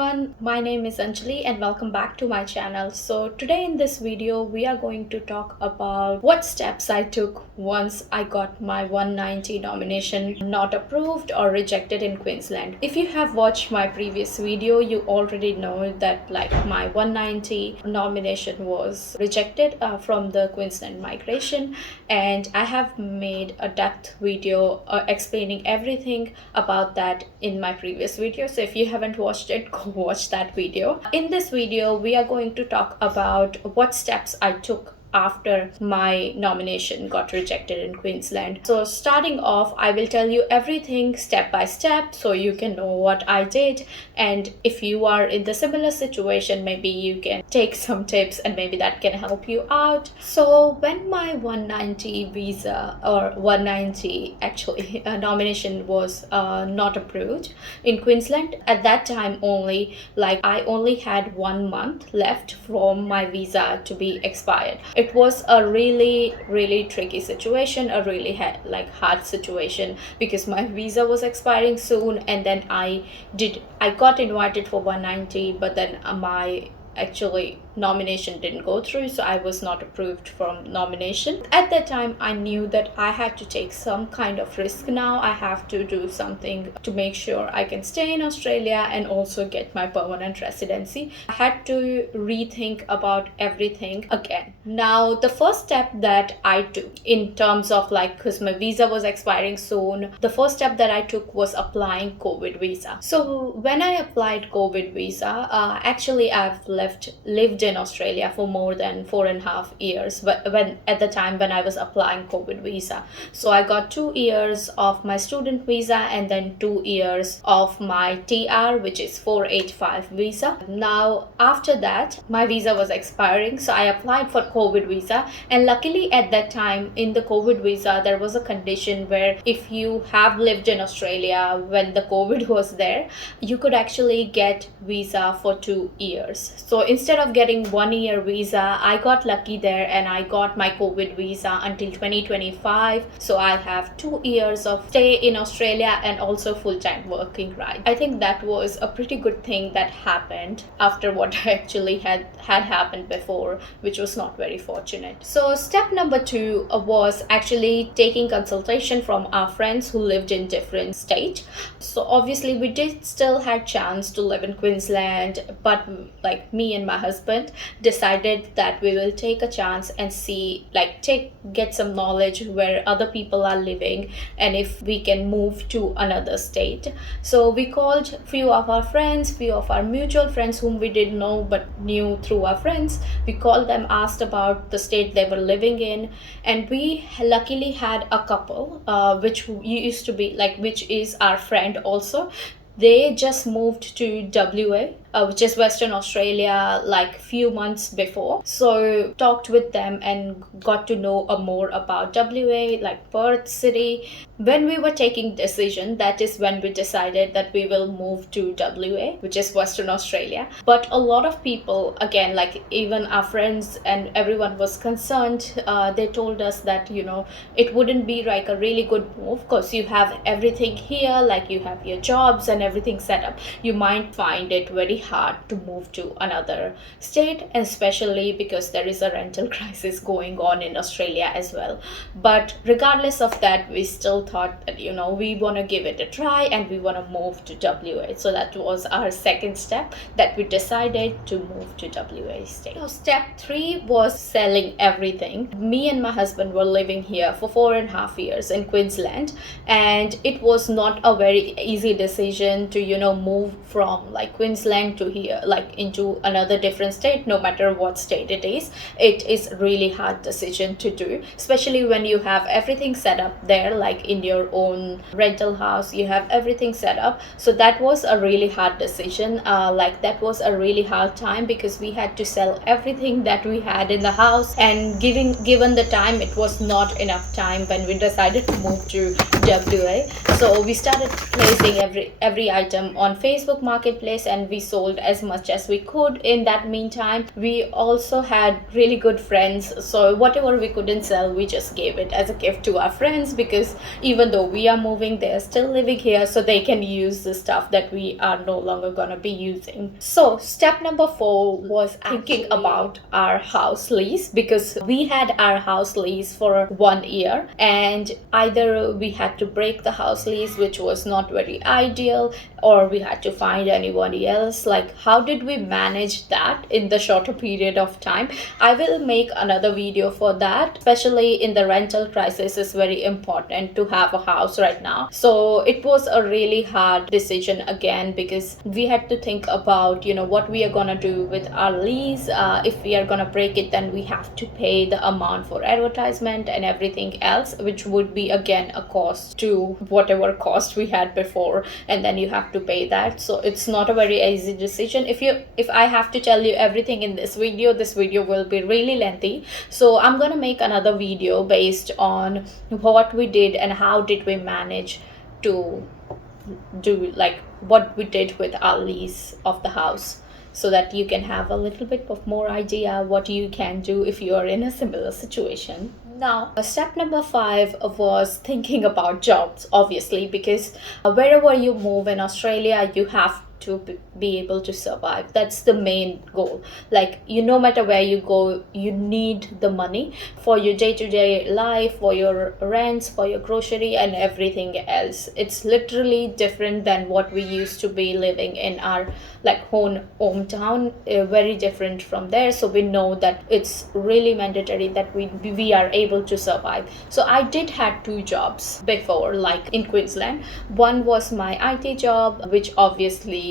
everyone, my name is Anjali and welcome back to my channel. So today in this video we are going to talk about what steps I took once I got my 190 nomination not approved or rejected in Queensland. If you have watched my previous video, you already know that my 190 nomination was rejected from the Queensland migration, and I have made a depth video explaining everything about that in my previous video. So if you haven't watched it, go watch that video. In this video we are going to talk about what steps I took after my nomination got rejected in Queensland. So starting off, I will tell you everything step by step so you can know what I did, and if you are in the similar situation, maybe you can take some tips and maybe that can help you out. So when my 190 visa or 190 actually nomination was not approved in Queensland, at that time only I only had 1 month left from my visa to be expired. It was a really tricky situation, a really hard situation, because my visa was expiring soon, and then I got invited for 190, but then my nomination didn't go through, so I was not approved from nomination. At that time I knew that I had to take some kind of risk. Now I have to do something to make sure I can stay in Australia and also get my permanent residency. I had to rethink about everything again. Now the first step that I took in terms of because my visa was expiring soon, the first step that I took was applying COVID visa. So when I applied COVID visa, I've lived in Australia for more than 4.5 years, but at the time when I was applying COVID visa. So I got 2 years of my student visa and then 2 years of my TR, which is 485 visa. Now after that my visa was expiring, so I applied for COVID visa, and luckily at that time in the COVID visa there was a condition where if you have lived in Australia when the COVID was there, you could actually get visa for 2 years. So instead of getting 1 year visa, I got lucky there and I got my COVID visa until 2025. So I have 2 years of stay in Australia and also full-time working right. I think that was a pretty good thing that happened after what actually had happened before, which was not very fortunate. So step number 2 was actually taking consultation from our friends who lived in different states. So obviously we did still had chance to live in Queensland, but me and my husband decided that we will take a chance and see get some knowledge where other people are living and if we can move to another state. So we called few of our friends, few of our mutual friends whom we didn't know but knew through our friends. We called them, asked about the state they were living in, and we luckily had a couple which used to be which is our friend also. They just moved to WA, which is Western Australia, few months before. So talked with them and got to know more about WA, Perth city. When we were taking decision, that is when we decided that we will move to WA, which is Western Australia. But a lot of people, again, even our friends and everyone was concerned. They told us that, it wouldn't be a really good move because you have everything here, you have your jobs and everything set up. You might find it very hard to move to another state, and especially because there is a rental crisis going on in Australia as well. But regardless of that, we still thought that we want to give it a try and we want to move to WA. So that was our second step, that we decided to move to WA state. So step 3 was selling everything. Me and my husband were living here for 4.5 years in Queensland, and it was not a very easy decision to move from Queensland to here into another different state. No matter what state it is really hard decision to do, especially when you have everything set up there, in your own rental house, you have everything set up. So that was a really hard decision. That was a really hard time because we had to sell everything that we had in the house, and given the time, it was not enough time when we decided to move to WA. So we started placing every item on Facebook Marketplace, and we sold sold as much as we could. In that meantime, we also had really good friends, so whatever we couldn't sell, we just gave it as a gift to our friends, because even though we are moving, they are still living here, so they can use the stuff that we are no longer gonna be using. So step number 4 was thinking about our house lease, because we had our house lease for 1 year, and either we had to break the house lease, which was not very ideal, or we had to find anybody else. Like, how did we manage that in the shorter period of time? I will make another video for that. Especially in the rental crisis, is very important to have a house right now. So it was a really hard decision again, because we had to think about, what we are gonna do with our lease. If we are gonna break it, then we have to pay the amount for advertisement and everything else, which would be again a cost to whatever cost we had before, and then you have to pay that. So it's not a very easy decision. If I have to tell you everything in this video will be really lengthy. So I'm gonna make another video based on what we did and how did we manage to do, like, what we did with our lease of the house, so that you can have a little bit of more idea what you can do if you are in a similar situation. Now, step number 5 was thinking about jobs, obviously, because wherever you move in Australia, you have to be able to survive. That's the main goal. Like, no matter where you go, you need the money for your day-to-day life, for your rents, for your grocery and everything else. It's literally different than what we used to be living in our hometown, very different from there. So we know that it's really mandatory that we are able to survive. So I did had 2 jobs before, like in Queensland. One was my IT job, which obviously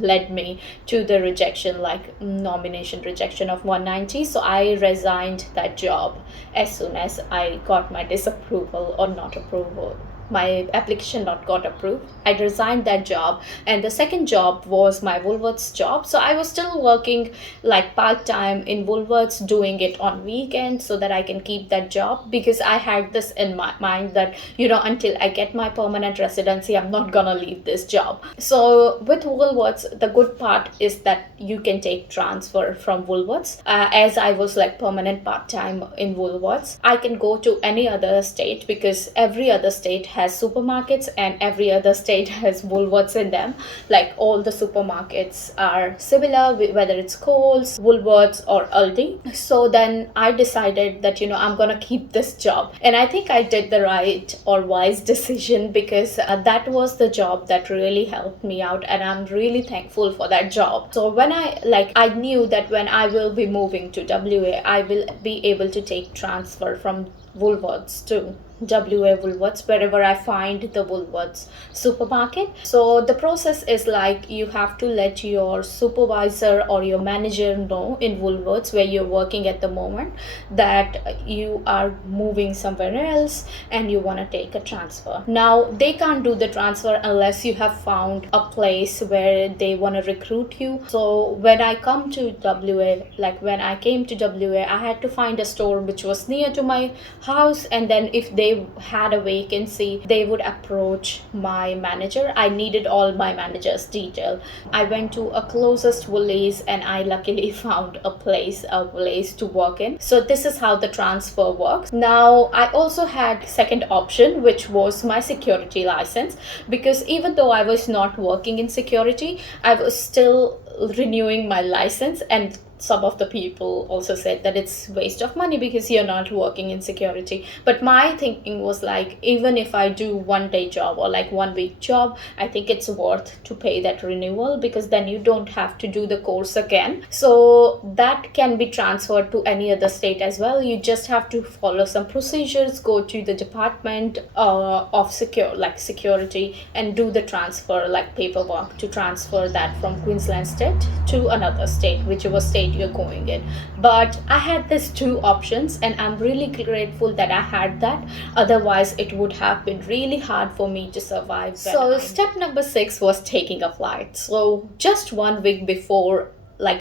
led me to the rejection, like nomination rejection of 190. So I resigned that job as soon as I got my disapproval, or not approval, my application not got approved. I resigned that job, and the second job was my Woolworths job. So I was still working like part-time in Woolworths, doing it on weekends so that I can keep that job, because I had this in my mind that until I get my permanent residency, I'm not gonna leave this job. So with Woolworths, the good part is that you can take transfer from Woolworths. As I was like permanent part-time in Woolworths, I can go to any other state, because every other state has supermarkets and every other state has Woolworths in them. Like, all the supermarkets are similar, whether it's Coles, Woolworths or Aldi. So then I decided that I'm gonna keep this job, and I think I did the right or wise decision, because that was the job that really helped me out, and I'm really thankful for that job. So when I knew that when I will be moving to WA, I will be able to take transfer from Woolworths to WA Woolworths, wherever I find the Woolworths supermarket. So the process is like, you have to let your supervisor or your manager know in Woolworths, where you're working at the moment, that you are moving somewhere else and you want to take a transfer. Now, they can't do the transfer unless you have found a place where they want to recruit you. So when I come to WA, when I came to WA, I had to find a store which was near to my house, and then if they had a vacancy, they would approach my manager. I needed all my manager's detail. I went to a closest Woolies, and I luckily found a place to work in. So this is how the transfer works. Now, I also had second option, which was my security license, because even though I was not working in security, I was still renewing my license, and some of the people also said that it's waste of money because you're not working in security. But my thinking was like, even if I do 1 day job or 1 week job, I think it's worth to pay that renewal, because then you don't have to do the course again. So that can be transferred to any other state as well. You just have to follow some procedures, go to the department of security, and do the transfer, paperwork, to transfer that from Queensland state to another state, whichever state you're going in. But I had these 2 options, and I'm really grateful that I had that. Otherwise, it would have been really hard for me to survive. So step number 6 was taking a flight. So just 1 week before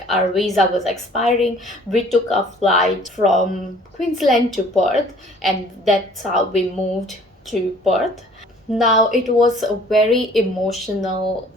our visa was expiring, we took a flight from Queensland to Perth, and that's how we moved to Perth. Now it was a very emotional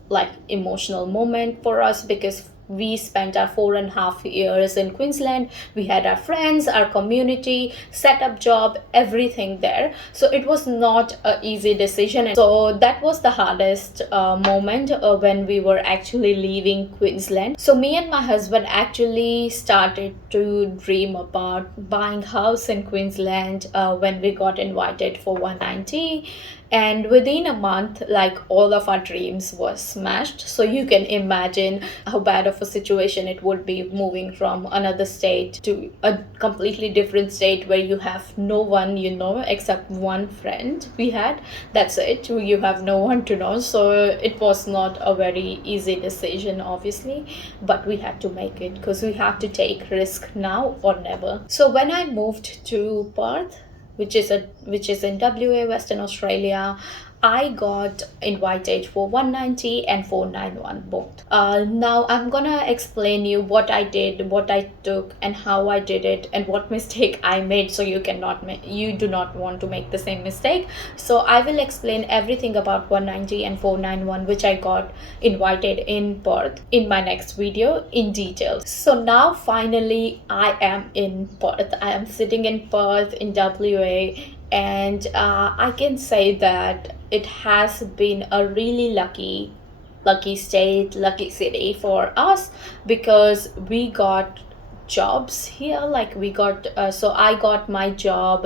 moment for us because we spent our 4.5 years in Queensland. We had our friends, our community, set up job, everything there. So it was not an easy decision. And so that was the hardest moment when we were actually leaving Queensland. So me and my husband actually started to dream about buying house in Queensland when we got invited for 190, and within a month, like, all of our dreams were smashed. So you can imagine how bad of a situation it would be moving from another state to a completely different state where you have no one, except one friend we had. That's it. You have no one to know. So it was not a very easy decision, obviously, but we had to make it because we have to take risk now or never. So when I moved to Perth, which is in WA, Western Australia, I got invited for 190 and 491 both. Now I'm gonna explain you what I did, what I took, and how I did it, and what mistake I made. So you do not want to make the same mistake. So I will explain everything about 190 and 491, which I got invited in Perth, in my next video in detail. So now finally I am in Perth. I am sitting in Perth in WA, and I can say that it has been a really lucky state, lucky city for us, because we got jobs here. Like, we got so I got my job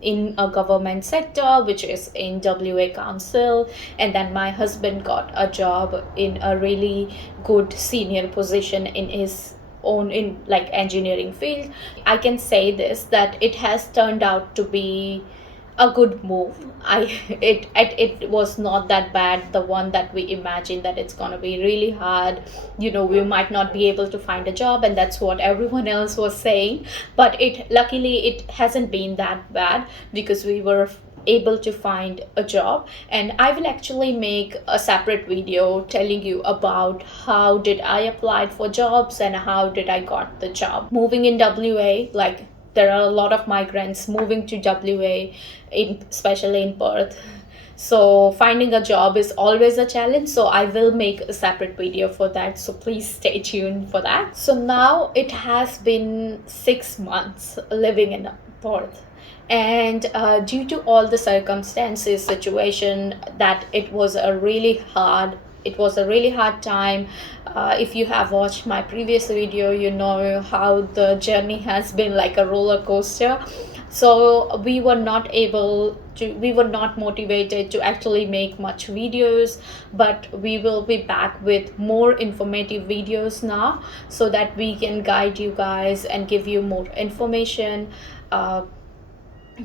in a government sector, which is in WA council, and then my husband got a job in a really good senior position in his own, in like engineering field. I can say this, that it has turned out to be a good move. It was not that bad, the one that we imagined, that it's gonna be really hard. We might not be able to find a job, and that's what everyone else was saying. But luckily it hasn't been that bad, because we were able to find a job. And I will actually make a separate video telling you about how did I apply for jobs and how did I got the job. Moving in WA, like, there are a lot of migrants moving to WA, especially in Perth. So finding a job is always a challenge. So I will make a separate video for that. So please stay tuned for that. So now it has been 6 months living in Perth. And due to all the circumstances, situation, that it was a really hard time. If you have watched my previous video, you know how the journey has been like a roller coaster. So we were not motivated to actually make much videos, but we will be back with more informative videos now, so that we can guide you guys and give you more information.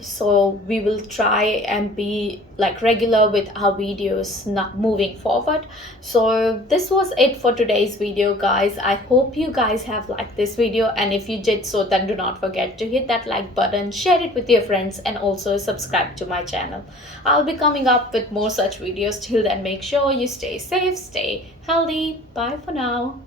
So we will try and be like regular with our videos not moving forward. So this was it for today's video, guys. I hope you guys have liked this video, and if you did so, then do not forget to hit that like button, share it with your friends, and also subscribe to my channel. I'll be coming up with more such videos. Till then, make sure you stay safe, stay healthy. Bye for now.